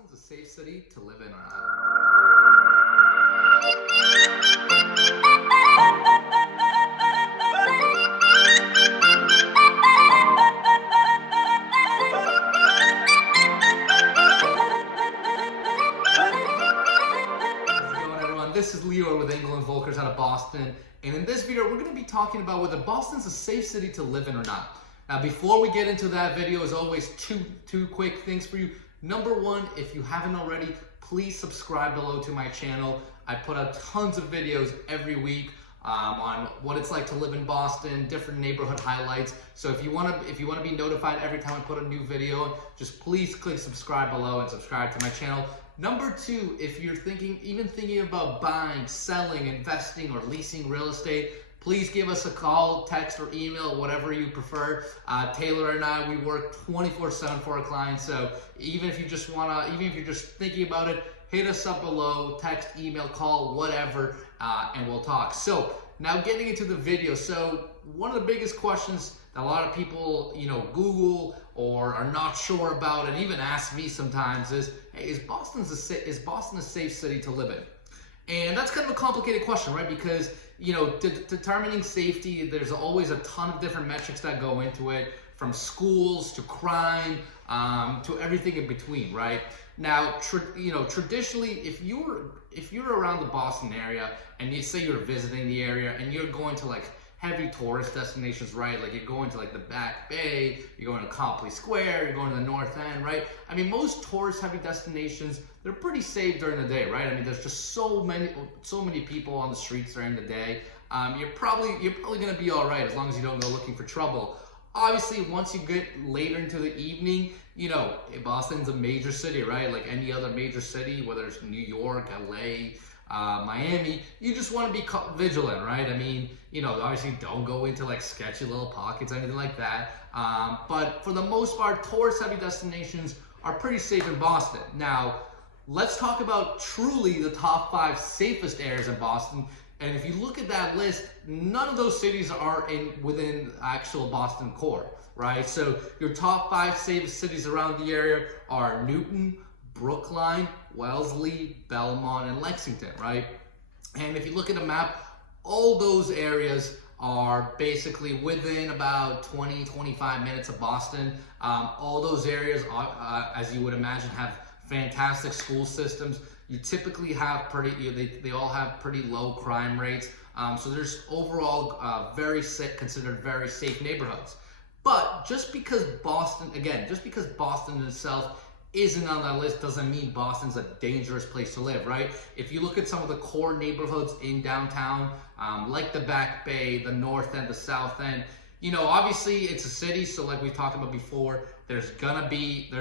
Boston's a safe city to live in or not? How's it going, everyone? This is Lior with England Volkers out of Boston, and in this video we're going to be talking about whether Boston's a safe city to live in or not. Now, before we get into that video, as always, two quick things for you. Number one, if you haven't already, please subscribe below to my channel. I put out tons of videos every week on what it's like to live in Boston, different neighborhood highlights. So if you want to be notified every time I put a new video, just please click subscribe below and subscribe to my channel. Number two, if you're thinking about buying, selling, investing, or leasing real estate, please give us a call, text, or email, whatever you prefer. Taylor and I, we work 24/7 for our clients. So even if you're just thinking about it, hit us up below, text, email, call, whatever, and we'll talk. So now getting into the video. So one of the biggest questions that a lot of people, Google or are not sure about, and even ask me sometimes is, hey, is Boston a safe city to live in? And that's kind of a complicated question, right? Because determining safety, there's always a ton of different metrics that go into it, from schools to crime to everything in between, right? Now, traditionally, if you're around the Boston area and you say you're visiting the area and you're going to like heavy tourist destinations, right? Like you're going to like the Back Bay, you're going to Copley Square, you're going to the North End, right? I mean, most tourist heavy destinations, they're pretty safe during the day, right? I mean, there's just so many people on the streets during the day. You're probably gonna be all right as long as you don't go looking for trouble. Obviously, once you get later into the evening, Boston's a major city, right? Like any other major city, whether it's New York, LA, Miami, you just want to be vigilant, right? I mean, obviously don't go into like sketchy little pockets, anything like that. But for the most part, tourist-heavy destinations are pretty safe in Boston. Now, let's talk about truly the top 5 safest areas in Boston. And if you look at that list, none of those cities are within actual Boston core, right? So your top 5 safest cities around the area are Newton, Brookline, Wellesley, Belmont, and Lexington, right? And if you look at a map, all those areas are basically within about 20-25 minutes of Boston. All those areas, as you would imagine, have fantastic school systems. You typically have they all have pretty low crime rates. So there's overall considered very safe neighborhoods. But just because Boston itself isn't on that list doesn't mean Boston's a dangerous place to live, right? If you look at some of the core neighborhoods in downtown, like the Back Bay, the North End, the South End, obviously it's a city, so like we talked about before, there's gonna be a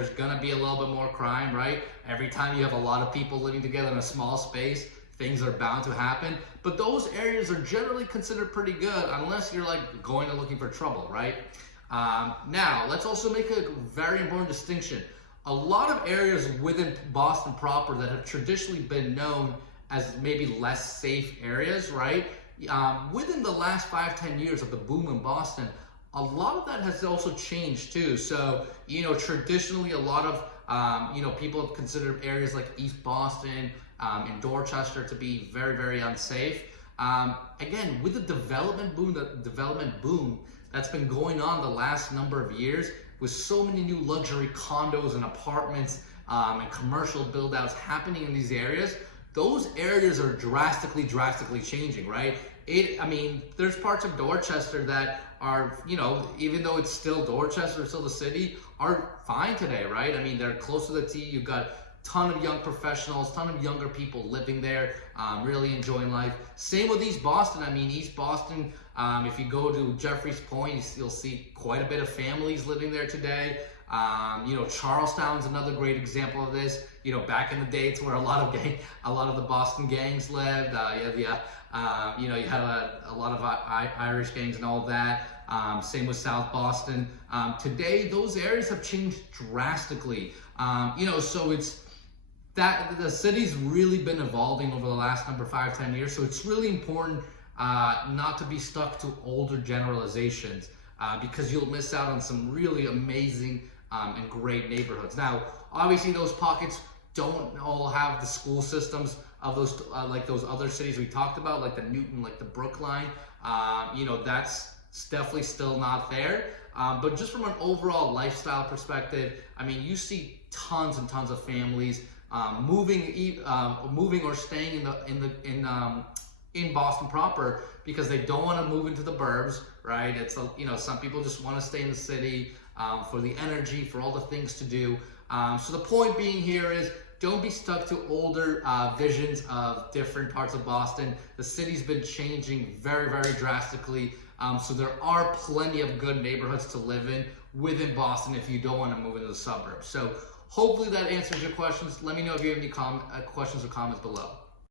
little bit more crime, right? Every time you have a lot of people living together in a small space, things are bound to happen. But those areas are generally considered pretty good unless you're like going and looking for trouble, right? Now, let's also make a very important distinction. A lot of areas within Boston proper that have traditionally been known as maybe less safe areas, right? Within the last 5-10 years of the boom in Boston, a lot of that has also changed too. So, traditionally a lot of, people have considered areas like East Boston and Dorchester to be very, very unsafe. Again, with the development boom that's been going on the last number of years, with so many new luxury condos and apartments and commercial build-outs happening in these areas, those areas are drastically changing, right? There's parts of Dorchester that are, even though it's still Dorchester, still the city, are fine today, right? I mean, they're close to the T. You've got a ton of young professionals, ton of younger people living there, really enjoying life. Same with East Boston. I mean, East Boston, if you go to Jeffrey's Point, you'll see quite a bit of families living there today. Charlestown's another great example of this. Back in the day, it's where a lot of the Boston gangs lived. You had a lot of Irish gangs and all that. Same with South Boston. Today, those areas have changed drastically. So it's that the city's really been evolving over the last 5-10 years. So it's really important not to be stuck to older generalizations because you'll miss out on some really amazing and great neighborhoods. Now, obviously, those pockets don't all have the school systems of those like those other cities we talked about, like the Newton, like the Brookline. You know, that's definitely still not there. But just from an overall lifestyle perspective, I mean, you see tons and tons of families moving or staying in Boston proper because they don't want to move into the burbs, right? It's you know, some people just want to stay in the city for the energy, for all the things to do. So the point being here is, don't be stuck to older visions of different parts of Boston. The city's been changing very, very drastically. So there are plenty of good neighborhoods to live in within Boston if you don't want to move into the suburbs. So hopefully that answers your questions. Let me know if you have any questions or comments below.